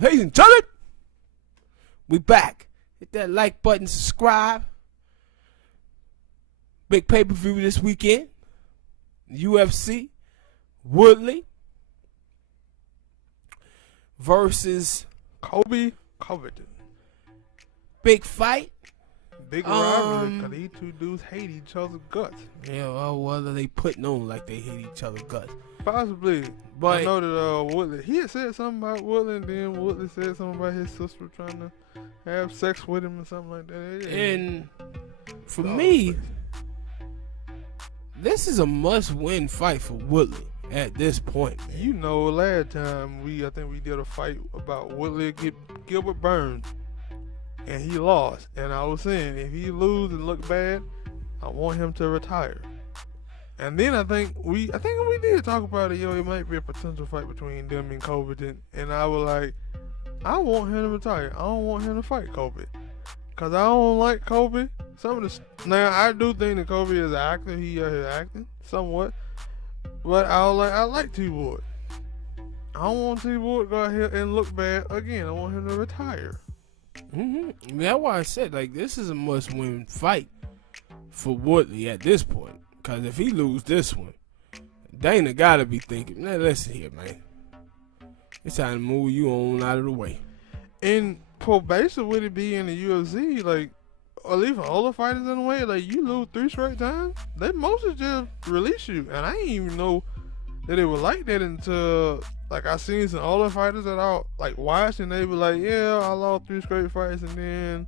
Ladies and gentlemen, we back. Hit that like button, subscribe. Big pay-per-view this weekend. UFC, Woodley versus Covington. big fight. Big rivalry, because these two dudes hate each other's guts. Yeah, well, what are they putting on like they hate each other's guts? Possibly. But I know that Woodley, he had said something about Woodley, and then Woodley said something about his sister trying to have sex with him or something like that. Yeah. And for me, this is a must-win fight for Woodley at this point, man. You know, last time I think we did a fight about Woodley get Gilbert Burns, and he lost. And I was saying, if he lose and look bad, I want him to retire. And then I think we did talk about it. It might be a potential fight between them and Covington. And I was like, I want him to retire. I don't want him to fight Kobe, cause I don't like Kobe. Now I do think that Kobe is an actor. He is acting somewhat, but I like T-Ward. I don't want T-Ward to go out here and look bad again. I want him to retire. That's why I said, like, this is a must-win fight for Woodley at this point. Because if he lose this one, Dana got to be thinking, man, listen here, man. It's time to move you on out of the way. And probation would it be in the UFC, like, at least for all the fighters in the way, like, you lose 3 straight times, they mostly just release you. And I didn't even know that it was like that until, like, I seen some older fighters that I, like, watched, and they were like, yeah, I lost 3 straight fights, and then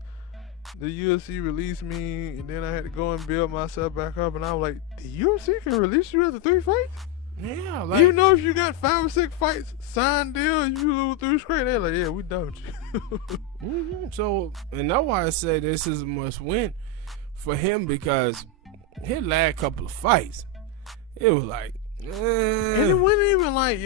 the UFC released me, and then I had to go and build myself back up, and I was like, the UFC can release you after 3 fights? Yeah, like, You know, if you got 5 or 6 fights, signed deal, you lose 3 straight, they're like, yeah, we done with you. So, and that's why I say this is a must-win for him, because his last couple of fights, it was like, And it wasn't even like,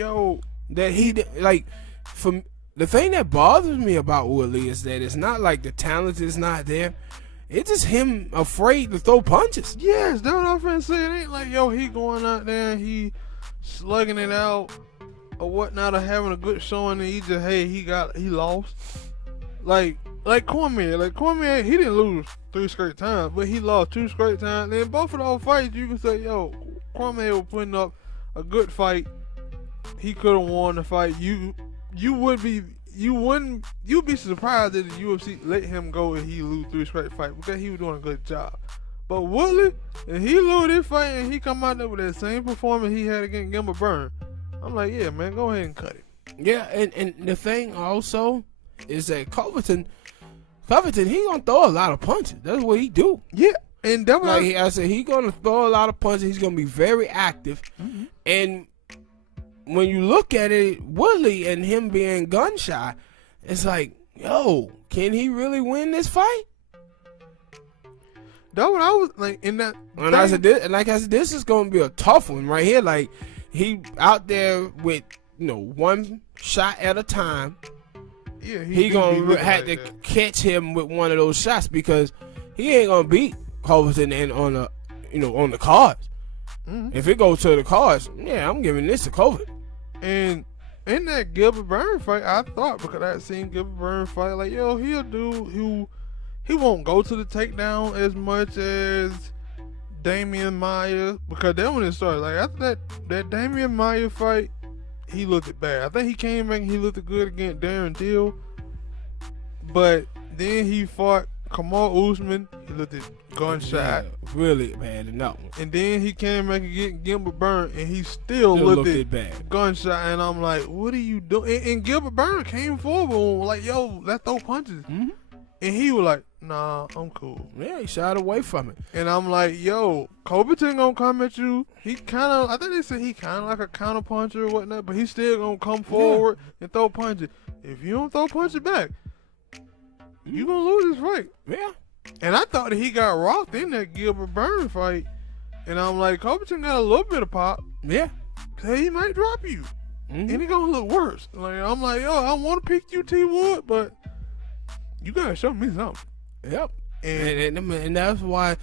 that he, like, for the thing that bothers me about Woodley is that it's not like the talent is not there. It's just him afraid to throw punches. yes, that's what I'm finna say. It ain't like, he going out there and he slugging it out or whatnot, or having a good showing, and he just, he lost. Like Cormier. Like, Cormier, he didn't lose 3 straight times, but he lost 2 straight times. And both of those fights, you can say, Cormier was putting up a good fight. He could have won the fight. You'd be surprised that the UFC let him go and he lose 3 straight fights, because he was doing a good job. But Woodley, and he lose this fight and he come out there with that same performance he had against Gilbert Burns, I'm like, yeah, man, go ahead and cut it. Yeah, and the thing also is that Covington, he gonna throw a lot of punches. That's what he do. Yeah, and that was I said, he gonna throw a lot of punches. He's gonna be very active, and when you look at it, Woodley and him being gun shy, it's like, can he really win this fight? That's what I was like in that. And I said, this is gonna be a tough one right here. Like, he out there with one shot at a time. Yeah, he gonna have to catch him with one of those shots, because he ain't gonna beat Covington and on the cards. If it goes to the cards, I'm giving this to Covington. And in that Gilbert Burns fight, I thought, because I had seen Gilbert Burns fight, like, he'll do, he won't go to the takedown as much as Damian Maia, because that when it started, like, after that Damian Maia fight, he looked it bad. I think he came back and he looked good against Darren Till, but then he fought Kamal Usman, he looked at gunshot. Yeah, really bad in that one. And then he came back and get Gilbert Burns, and he still looked at bad. Gunshot. And I'm like, what are you doing? And Gilbert Burns came forward like, let's throw punches. And he was like, nah, I'm cool. Yeah, he shied away from it. And I'm like, Covington gonna come at you. He I think they said he kind of like a counter puncher or whatnot, but he's still gonna come forward and throw punches. If you don't throw punches back, you gonna lose this fight. Yeah. And I thought that he got rocked in that Gilbert Burns fight. And I'm like, Covington got a little bit of pop. Yeah. So he might drop you. And he gonna look worse. Like, I'm like, I want to pick you, T-Wood, but you gotta show me something. Yep. And that's why,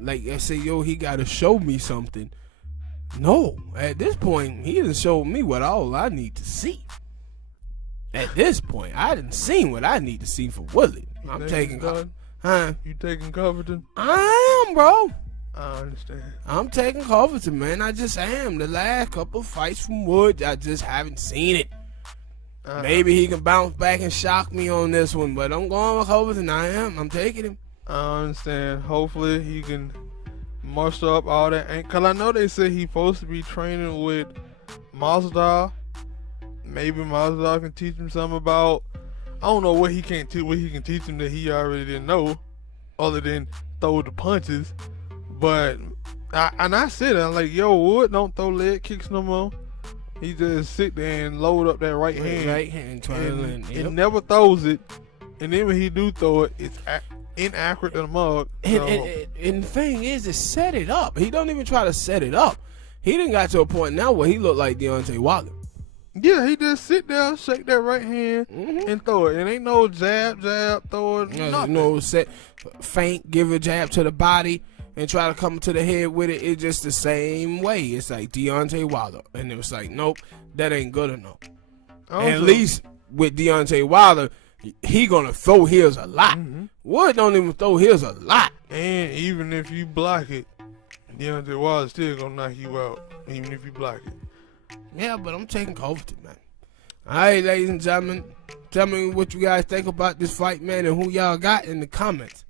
like, I say, he gotta show me something. No, at this point, he done showed me what all I need to see. At this point, I didn't see what I need to see for Woodley. I'm taking Huh? You taking Covington? I am, bro. I understand. I'm taking Covington, man. I just am. The last couple fights from Wood, I just haven't seen it. Maybe he can bounce back and shock me on this one, but I'm going with Covington. I'm taking him. I understand. Hopefully he can muster up all that. Because I know they said he's supposed to be training with Masvidal. Maybe Masvidal can teach him something about. I don't know what he can teach him that he already didn't know, other than throw the punches. But I said it, I'm like, yo, Wood don't throw leg kicks no more. He just sit there and load up that right hand, and never throws it. And then when he do throw it, it's inaccurate to the mug. And the thing is, to set it up. He don't even try to set it up. He done got to a point now where he look like While. Yeah, he just sit there, shake that right hand, and throw it. It ain't no jab, throw it, nothing. No set, feint, give a jab to the body, and try to come to the head with it. It's just the same way. It's like While. And it was like, nope, that ain't good enough. At least with While, he gonna throw his a lot. Wood don't even throw his a lot. And even if you block it, While still gonna knock you out, even if you block it. Yeah, but I'm taking Covington, man. All right, ladies and gentlemen, tell me what you guys think about this fight, man, and who y'all got in the comments.